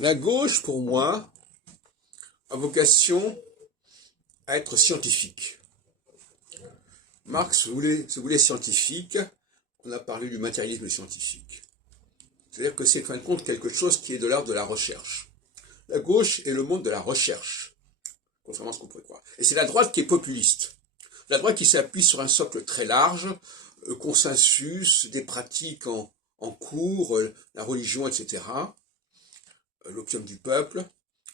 La gauche, pour moi, a vocation à être scientifique. Marx se voulait scientifique, on a parlé du matérialisme scientifique. C'est-à-dire que c'est en fin de compte quelque chose qui est de l'ordre de la recherche. La gauche est le monde de la recherche, contrairement à ce qu'on pourrait croire. Et c'est la droite qui est populiste. La droite qui s'appuie sur un socle très large, consensus, des pratiques en cours, la religion, etc., l'opium du peuple,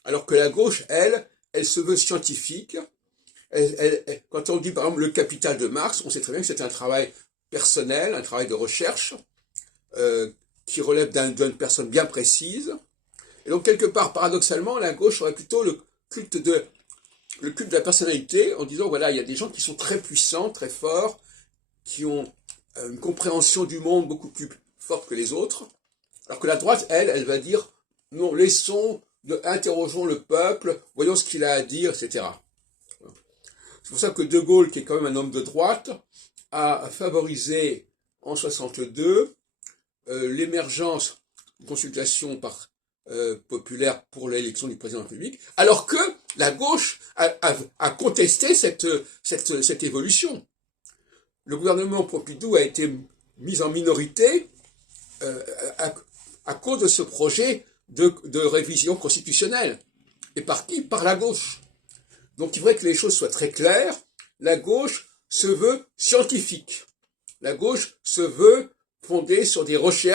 alors que la gauche, elle se veut scientifique. Quand on dit par exemple le Capital de Marx, on sait très bien que c'est un travail personnel, un travail de recherche, qui relève d'une personne bien précise. Et donc quelque part, paradoxalement, la gauche aurait plutôt le culte de la personnalité, en disant voilà, il y a des gens qui sont très puissants, très forts, qui ont une compréhension du monde beaucoup plus forte que les autres, alors que la droite, elle va dire non, interrogeons le peuple, voyons ce qu'il a à dire, etc. C'est pour ça que De Gaulle, qui est quand même un homme de droite, a favorisé en 1962 l'émergence d'une consultation populaire pour l'élection du président de la République, alors que la gauche a contesté cette évolution. Le gouvernement Pompidou a été mis en minorité à cause de ce projet de révision constitutionnelle. Et par qui? Par la gauche. Donc il faudrait que les choses soient très claires. La gauche se veut scientifique. La gauche se veut fondée sur des recherches